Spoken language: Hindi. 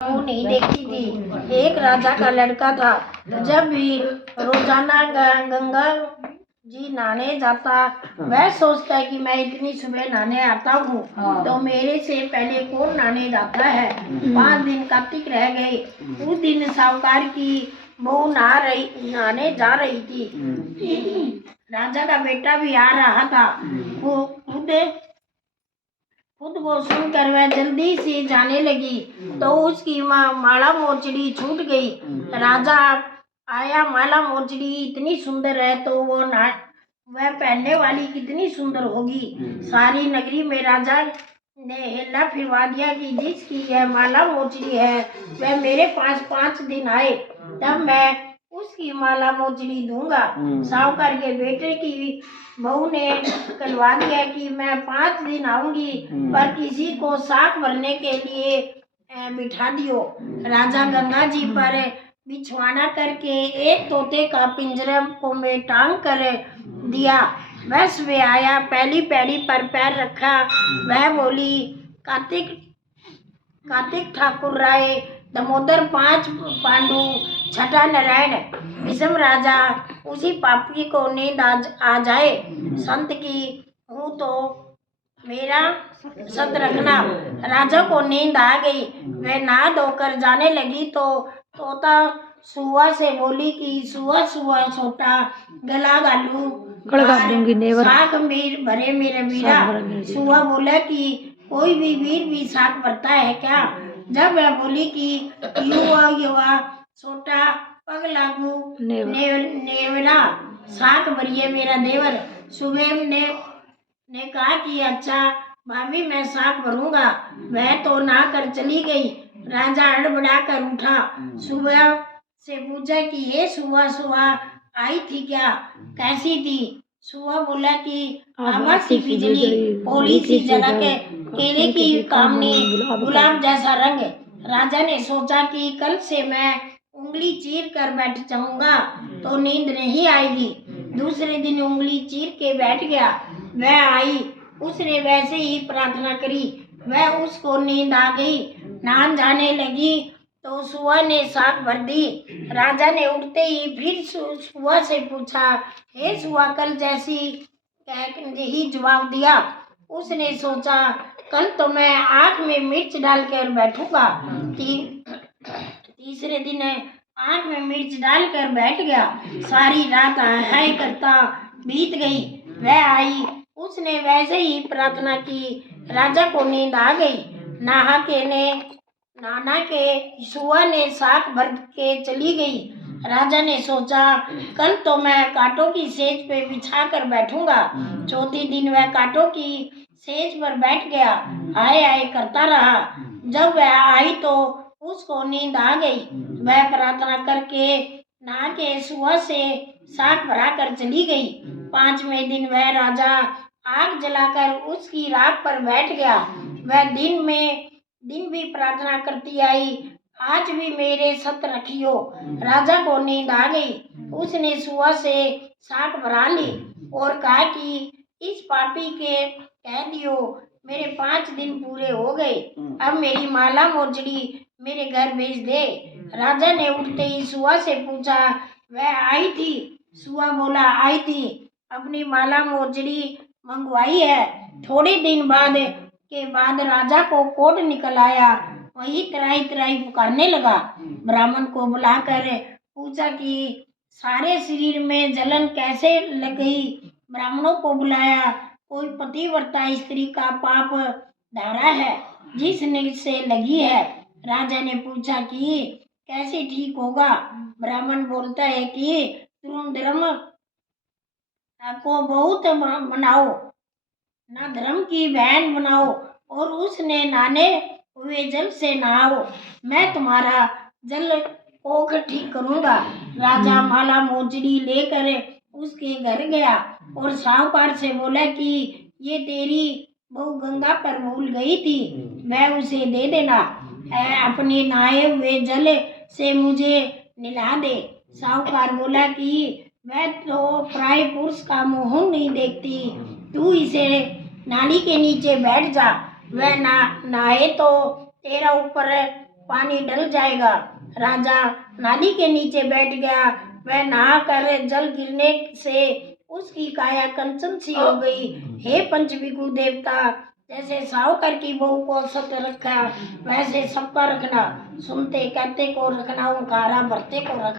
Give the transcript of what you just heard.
वो नहीं देखती थी। एक राजा का लड़का था। जब भी रोजाना गंगा जी नहाने जाता, वह सोचता है कि मैं इतनी सुबह नहाने आता हूँ तो मेरे से पहले कौन नहाने जाता है। 5 दिन कार्तिक रह गए। उस दिन साहूकार की बहू नहाने जा रही थी। राजा का बेटा भी आ रहा था। वो खुद को सुनकर वह जल्दी से जाने लगी तो उसकी माला मोचड़ी छूट गई। राजा आया, माला मोचड़ी इतनी सुंदर है तो वह पहनने वाली कितनी सुंदर होगी। सारी नगरी में राजा ने हिला फिरवा दिया कि जिसकी यह माला मोचड़ी है वह मेरे पास 5 दिन आए, तब मैं उसकी माला मोचड़ी दूंगा। साहूकार के बेटे की बहू ने कहलवा दिया कि मैं 5 दिन आऊंगी, पर किसी को साथ भरने के लिए बिठा दियो। राजा गंगा जी पर बिछवाना करके एक तोते का पिंजरे को में टांग कर दिया। वह सुबह आया, पहली पैड़ी पर पैर रखा। वह बोली, कार्तिक कार्तिक ठाकुर राय, दामोदर 5 पांडु, छठा नारायण, विषम राजा, उसी पापी को नींद आ जाए। संत की हूँ तो मेरा सत रखना। राजा को नींद आ गई। वह नहा धोकर जाने लगी तो तोता सुआ से बोली कि सुआ सुआ छोटा गला गालू साख मीर भरे मेरे वीरा। सुआ बोला कि कोई भी वीर भी साख भरता है क्या। जब वह बोली कि युवा युवा छोटा पग लागू नेवरा साख भरिए मेरा देवर। सुबह ने कहा कि अच्छा भाभी मैं साख भरूंगा। वह तो ना कर चली गई। राजा अड़बड़ा कर उठा। सुबह से पूछा कि ये सुबह सुबह आई थी क्या, कैसी थी। सुबह बोला कि आवाज सी बिजली, भोली सी झलक, केले की कामनी, गुलाब जैसा रंग। राजा ने सोचा कि कल से मैं उंगली चीर कर बैठ जाऊंगा तो नींद नहीं आएगी। दूसरे दिन उंगली चीर के बैठ गया। वह आई, उसने वैसे ही प्रार्थना करी, वह उसको नींद आ गई। नान जाने लगी तो सुआ ने साख भर दी। राजा ने उठते ही फिर सुआ से पूछा, हे सुआ कल जैसी ही जवाब दिया। उसने सोचा कल तो मैं आँख में मिर्च डालकर बैठूंगा। तीसरे दिन आँख में मिर्च डालकर बैठ गया। सारी रात हाय करता बीत गई। वह आई, उसने वैसे ही प्रार्थना की। राजा को नींद आ गई। नाना के सुआ ने साख भर के चली गई। राजा ने सोचा कल तो मैं कांटों की सेज पे बिछा कर बैठूंगा। चौथे दिन वह कांटों की सेज पर बैठ गया, आए आए करता रहा। जब वह आई तो उसको नींद आ गई। वह प्रार्थना करके नहा के सुआ से साख भरा कर चली गई। 5वें दिन वह राजा आग जलाकर उसकी राख पर बैठ गया। वह दिन भी प्रार्थना करती आई, आज भी मेरे सत रखियो। राजा को नींद आ गई। उसने सुआ से साख भरा ली और कहा कि इस पापी के कह दियो मेरे 5 दिन पूरे हो गए, अब मेरी माला मोचड़ी मेरे घर भेज दे। राजा ने उठते ही सुआ से पूछा, वह आई थी। सुआ बोला, आई थी, अपनी माला मोचड़ी मंगवाई है। थोड़े दिन बाद राजा को कोढ़ निकल आया। वही त्राई त्राई पुकारने लगा। ब्राह्मण को बुलाकर पूछा कि सारे शरीर में जलन कैसे लग गई। ब्राह्मणों को बुलाया। कोई पतिव्रता स्त्री का पाप धारा है जिसने से लगी है। राजा ने पूछा कि कैसे ठीक होगा। ब्राह्मण बोलता है कि तुम धर्म को बहुत बनाओ, ना धर्म की बहन बनाओ और उसने नहाने हुए जल से नहाओ। मैं तुम्हारा जल कोख ठीक करूंगा। राजा माला मोचड़ी लेकर उसके घर गया और साहूकार से बोला कि ये तेरी बहू गंगा पर भूल गई थी, वह उसे दे देना। अपने नहाए हुए जल से मुझे नहला दे। साहूकार बोला कि वह तो प्राय पुरुष का मुंह नहीं देखती, तू इसे नाली के नीचे बैठ जा, वह नहाए तो तेरा ऊपर पानी डल जाएगा। राजा नाली के नीचे बैठ गया। वह नहा कर जल गिरने से उसकी काया कंचन सी हो गई। हे पंचविकु देवता, जैसे साहूकार की बहू को सत्य रखा वैसे सबका रखना, सुनते कहते को रखना, उखारा भरते को रखना।